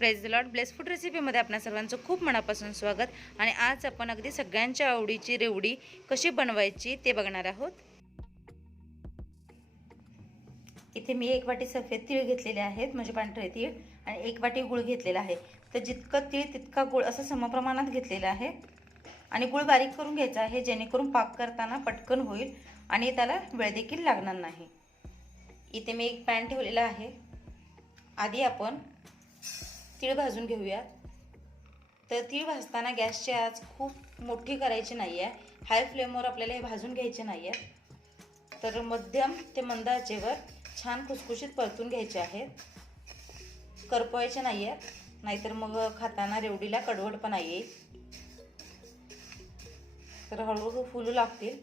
Praise lot bless food रेसिपीमध्ये आपल्या सर्वांचं खूप मनापासून स्वागत. आणि आज आपण अगदी सगळ्यांच्या आवडीची रेवडी कशी बनवायची ते बघणार आहोत. इथे मी एक वाटी सफेद तीळ घेतलेले आहेत म्हणजे पांढरे तीळ आणि एक वाटी गुळ घेतलेला आहे. तर जितकं तीळ तितका गुळ असं समप्रमाणात घेतलेलं आहे. आणि गुळ बारीक करून घ्यायचा आहे जेणेकरून पाक करताना पटकन होईल आणि त्याला वेळ देखील लागणार नाही. इथे मी एक पॅन ठेवलेला आहे. आधी आपण तीळ भाजून घेऊयात. तर तीळ भाजताना गॅसची आज खूप मोठी करायची नाही आहे हाय फ्लेमवर आपल्याला हे भाजून घ्यायचे नाही आहे तर मध्यम ते मंद आचेवर छान खुसखुशीत परतून घ्यायचे आहेत. करपवायचे नाही आहेत नाहीतर मग खाताना रेवडीला कडवटपणा येईल. तर हळूहळू फुलू लागतील.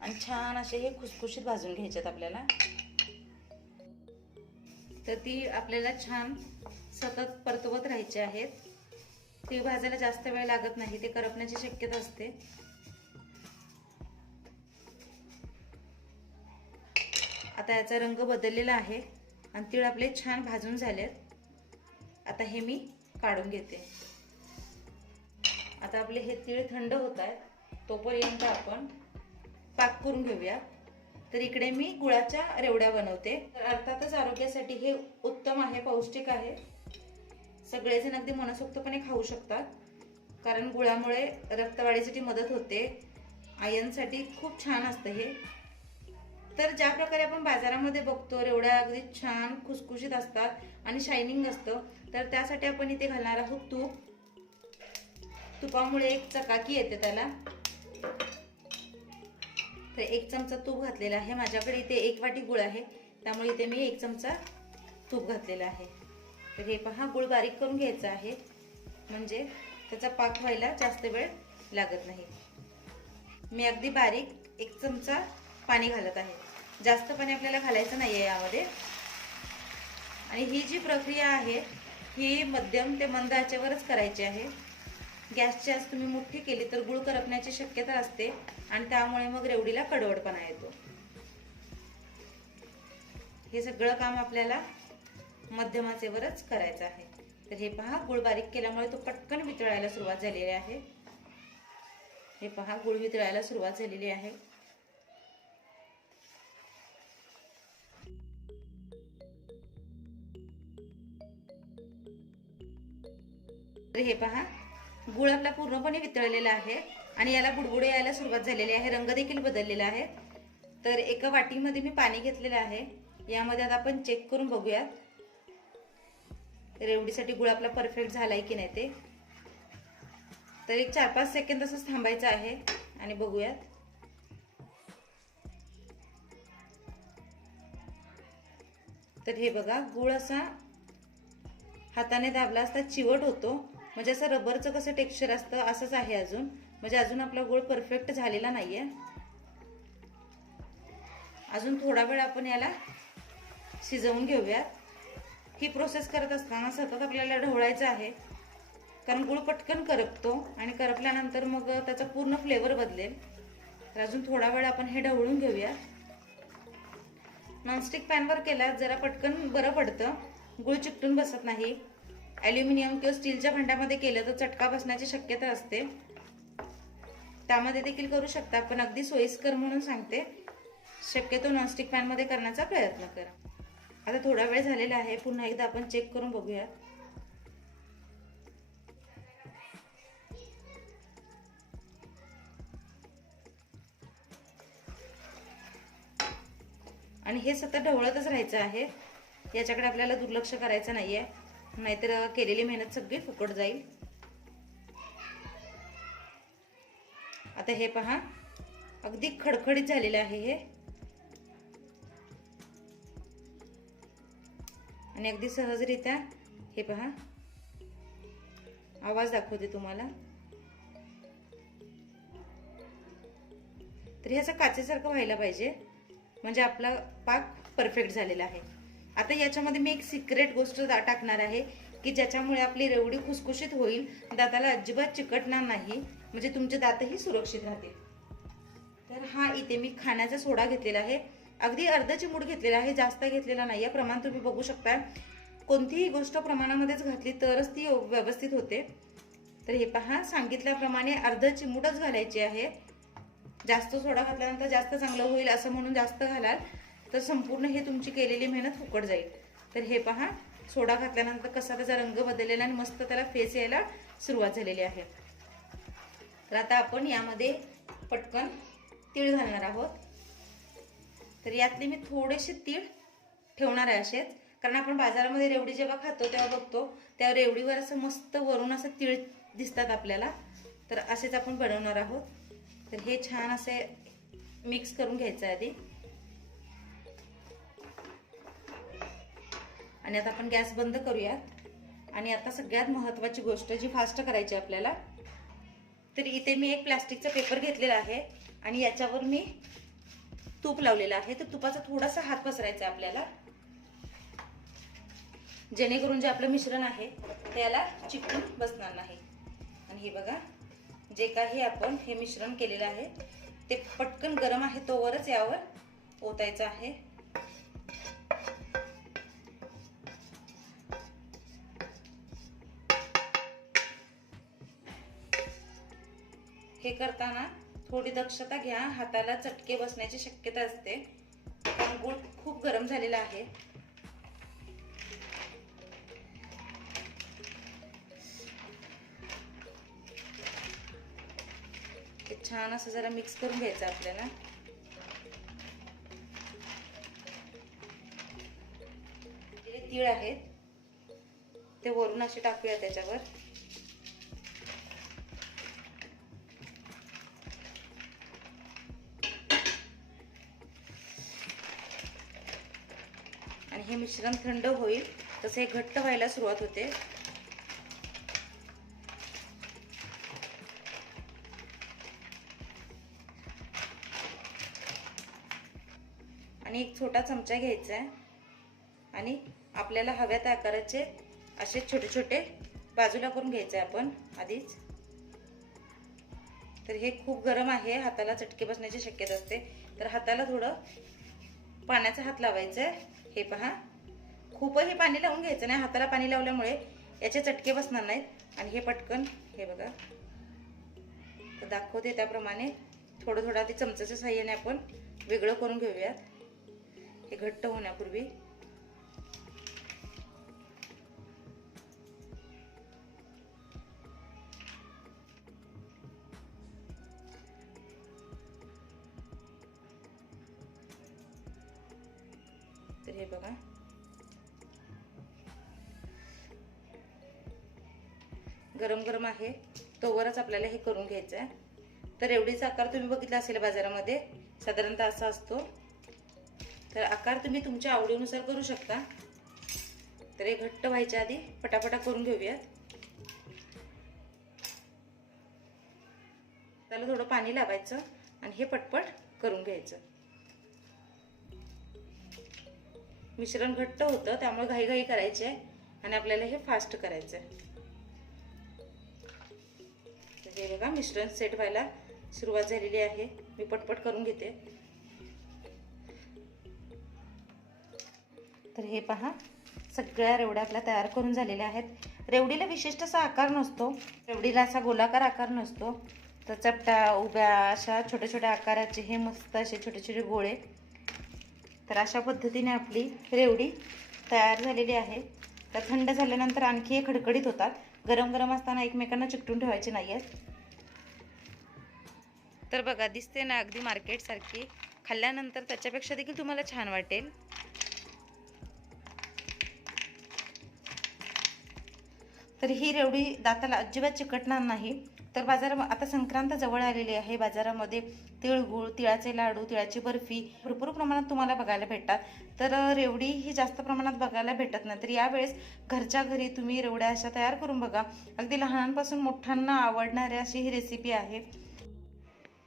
आणि छान असे हे खुसखुशीत भाजून घ्यायचे आहेत आपल्याला. तर ती आपल्याला छान सतत परतवत राहायचे आहेत. तीळ भाजायला जास्त वेळ लागत नाही ते करपण्याची शक्यता असते. आता याचा रंग बदललेला आहे आणि तीळ आपले छान भाजून झालेत. आता हे मी काढून घेते. आता आपले हे तीळ थंड होत आहेत तोपर्यंत आपण पाक करून घेऊया. तर इकडे मी गुळाच्या रेवड्या बनवते. तर अर्थातच आरोग्यासाठी हे उत्तम आहे पौष्टिक आहे. सगळेजण अगदी मनसोक्तपणे खाऊ शकतात. कारण गुळामुळे रक्तवाढीसाठी मदत होते. आयनसाठी खूप छान असतं हे. तर ज्या प्रकारे आपण बाजारामध्ये बघतो रेवड्या अगदी छान खुसखुशीत असतात आणि शायनिंग असतं. तर त्यासाठी आपण इथे घालणार आहोत तूप. तुपामुळे एक चकाकी येते त्याला. तर एक चमचा तूप घातलेला आहे. माझ्याकडे इथे एक वाटी गुळ आहे. त्यामुळे इथे मी एक चमचा तूप घातलेला आहे. तर हे पहा गुळ बारीक करून घ्यायचा आहे. म्हणजे त्याचा पाक व्हायला जास्त वेळ लागत नाही. मी अगदी बारीक एक चमचा पाणी घालत आहे. जास्त पाणी आपल्याला घालायचं नाही आहे यामध्ये. आणि ही जी प्रक्रिया आहे ही मध्यम ते मंद आचेवरच करायची आहे. गॅसची आज तुम्ही मोठी केली तर गुळ करपण्याची शक्यता असते आणि त्यामुळे मग रेवडीला कडवडपणा येतो. हे सगळं काम आपल्याला मध्यमाचेवरच करायचं आहे. तर हे पहा गुळ बारीक केल्यामुळे तो पटकन वितळायला सुरुवात झालेली आहे. हे पहा गुळ वितळायला सुरुवात झालेली आहे. तर हे पहा गुळ आपला पूर्णपणे वितळलेला आहे आणि याला बुडबुडे यायला सुरुवात झालेली आहे. रंग देखील बदललेला आहे. तर एका वाटीमध्ये मी पाणी घेतलेलं आहे. यामध्ये आता आपण चेक करून बघूयात. रेवडीसाठी गुळ आपला परफेक्ट झाला आहे की नाही ते. तर एक चार पाच सेकंद असंच थांबायचं आहे आणि बघूयात. तर हे बघा गुळ असा हाताने दाबला असता चिवट होतो. म्हणजे असं रबरचं कसं टेक्स्चर असतं असंच आहे अजून. म्हणजे अजून आपला गुळ परफेक्ट झालेला नाही आहे अजून थोडा वेळ आपण याला शिजवून घेऊयात. ही प्रोसेस करत असताना सतत आपल्याला ढवळायचं आहे. कारण गुळ पटकन करपतो आणि करपल्यानंतर मग त्याचा पूर्ण फ्लेवर बदलेल. तर अजून थोडा वेळ आपण हे ढवळून घेऊया. नॉनस्टिक पॅनवर केल्यास जरा पटकन बरं पडतं. गुळ चिकटून बसत नाही. ॲल्युमिनियम किंवा स्टीलच्या भांड्यामध्ये केलं तर चटका बसण्याची शक्यता असते. त्यामध्ये देखील करू शकता पण अगदी सोयीस्कर म्हणून सांगते. शक्यतो नॉनस्टिक पॅनमध्ये करण्याचा प्रयत्न करा. आता थोडा वेळ झालेला आहे. पुन्हा एकदा आपण चेक करून बघूया. आणि हे सतत ढवळतच राहायचं आहे. याच्याकडे आपल्याला दुर्लक्ष करायचं नाहीये. नाहीतर केलेली मेहनत सगळी फुकट जाईल. आता हे पहा. अगदी खडखडीत झालेलं आहे हे. आणि अगदी सहजरित्या हे पहा. आवाज दाखवते तुम्हाला. तर हे असं काचेसारखं व्हायला पाहिजे. म्हणजे आपला पाक परफेक्ट झालेला आहे. आता याच्यामध्ये मी एक सिक्रेट गोष्ट टाकणार आहे की ज्याच्यामुळे आपली रेवडी खुसखुशीत होईल. दाताला अजिबात चिकटणार नाही. म्हणजे तुमचे दातही सुरक्षित राहतील. तर हा इथे मी खाण्याचा सोडा घेतलेला आहे. अगदी अर्धा चिमूट घेतलेला आहे जास्त घेतलेला नाही आहे. प्रमाण तुम्ही बघू शकता कोणतीही गोष्ट प्रमाणामध्येच घातली तरच ती व्यवस्थित होते. तर हे पहा सांगितल्याप्रमाणे अर्ध चिमूटच घालायची आहे. जास्त सोडा घातल्यानंतर जास्त चांगलं होईल असं म्हणून जास्त घालाल तर संपूर्ण हे तुमची केलेली मेहनत फुकट जाईल. तर हे पहा सोडा घातल्यानंतर कसा त्याचा रंग बदललेला आणि मस्त त्याला फेस यायला सुरुवात झालेली आहे. तर आता आपण यामध्ये पटकन तीळ घालणार आहोत. तर यातले मी थोडेसे तीळ ठेवणार आहे असेच. कारण आपण बाजारामध्ये रेवडी जेव्हा खातो तेव्हा बघतो त्या रेवडीवर असं मस्त वरून असं तीळ दिसतात आपल्याला. तर असेच आपण बनवणार आहोत. तर हे छान असे मिक्स करून घ्यायचं आहे आधी. आणि आता आपण गॅस बंद करूयात. आणि आता सगळ्यात महत्त्वाची गोष्ट जी फास्ट करायची आहे आपल्याला तर इथे मी एक प्लास्टिकचा पेपर घेतलेला आहे. आणि याच्यावर मी तूप लावलेलं आहे तर तुपाचा थोडासा हात पसरायचा आपल्याला. जेणेकरून जे आपलं मिश्रण आहे त्याला चिकटून बसणार नाही. आणि हे बघा जे काही आपण हे मिश्रण केलेलं आहे ते पटकन गरम आहे तोवरच यावर ओतायचं आहे. हे करताना थोडी दक्षता घ्या. हाताला चटके बसण्याची शक्यता असते. कारण गूळ खूप गरम झालेला आहे. ते छान असं जरा मिक्स करून घ्यायचं आपल्याला. जे तीळ आहेत. ते वरून असे टाकूया त्याच्यावर. हे मिश्रण थंड होईल तसं हे घट्ट व्हायला सुरुवात होते. आणि एक छोटा चमचा घ्यायचा आहे. आणि आपल्याला हव्या त्या आकाराचे असे छोटे छोटे बाजूला करून घ्यायचे आपण आधीच. तर हे खूप गरम आहे हाताला चटके बसण्याची शक्यता असते. तर हाताला थोडं पाण्याचा हात लावायचा आहे. हे पहा. खूपही पाणी लावून घ्यायचं नाही. हाताला पाणी लावल्यामुळे याचे चटके बसणार नाहीत. आणि हे पटकन हे बघा. तर दाखवते त्याप्रमाणे. थोडं थोडं आधी चमच्याच्या साह्याने आपण वेगळं करून घेऊयात. हे घट्ट होण्यापूर्वी. तर हे बघा. गरम गरम आहे. तोवरच आपल्याला हे करून घ्यायचं आहे. तर एवढीचा आकार तुम्ही बघितला असेल बाजारामध्ये साधारणतः असा असतो. तर आकार तुम्ही तुमच्या आवडीनुसार करू शकता. तर हे घट्ट व्हायच्या आधी पटापटा करून घेऊयात. त्याला थोडं पाणी लावायचं आणि हे पटपट करून घ्यायचं. मिश्रण घट्ट होतं त्यामुळे घाईघाई करायची आहे आणि आपल्याला हे फास्ट करायचं आहे हे बघा मिश्रण सेट व्हायला सुरुवात झालेली आहे. मी पटपट करून घेते. तर हे पहा सगळ्या रेवड्या आपल्या तयार करून झालेल्या आहेत. रेवडीला विशिष्ट असा आकार नसतो. रेवडीला असा गोलाकार आकार नसतो. तर चपटा उभ्या अशा छोट्या छोट्या आकाराचे हे मस्त असे छोटे छोटे गोळे तर अशा पद्धतीने आपली रेवडी तयार झालेली आहे. तर थंड झाल्यानंतर आणखी हे खडखडीत होतात. गरम गरम असताना एकमेकांना चिकटून ठेवायचे नाही आहेत तर बघा दिसते ना अगदी मार्केटसारखी खाल्ल्यानंतर त्याच्यापेक्षा देखील तुम्हाला छान वाटेल. तर ही रेवडी दाताला अजिबात चिकटणार नाही. तर बाजार आता संक्रांत जवळ आलेली आहे. बाजारामध्ये तिळगुळ तिळाचे लाडू तिळाची बर्फी भरपूर प्रमाणात तुम्हाला बघायला भेटतात. तर रेवडी ही जास्त प्रमाणात बघायला भेटत नाही. तर यावेळेस घरच्या घरी तुम्ही रेवड्या अशा तयार करून बघा. अगदी लहानांपासून मोठ्यांना आवडणारी अशी ही रेसिपी आहे.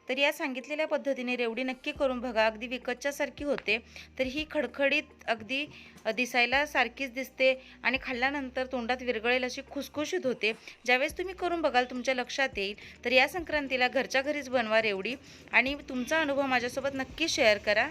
तर या सांगितलेल्या पद्धतीने रेवडी नक्की करून बघा. अगदी विकतच्यासारखी होते. तर ही खडखडीत अगदी दिसायला सारखीच दिसते आणि खाल्ल्यानंतर तोंडात विरगळेल अशी खुसखुशीत होते. ज्यावेळेस तुम्ही करून बघाल तुमच्या लक्षात येईल. तर या संक्रांतीला घरच्या घरीच बनवा रेवडी आणि तुमचा अनुभव माझ्यासोबत नक्की शेअर करा.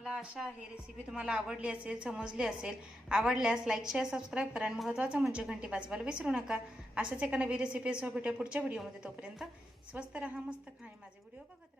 मला अशा आहे रेसिपी तुम्हाला आवडली असेल समजली असेल आवडल्यास लाईक शेअर सबस्क्राईब करा आणि महत्त्वाचं म्हणजे घंटी वाजवायला विसरू नका. असंच एका नवी रेसिपीसह भेटूया पुढच्या व्हिडिओमध्ये तोपर्यंत स्वस्त राहा मस्त खा आणि माझे व्हिडिओ बघत राहा.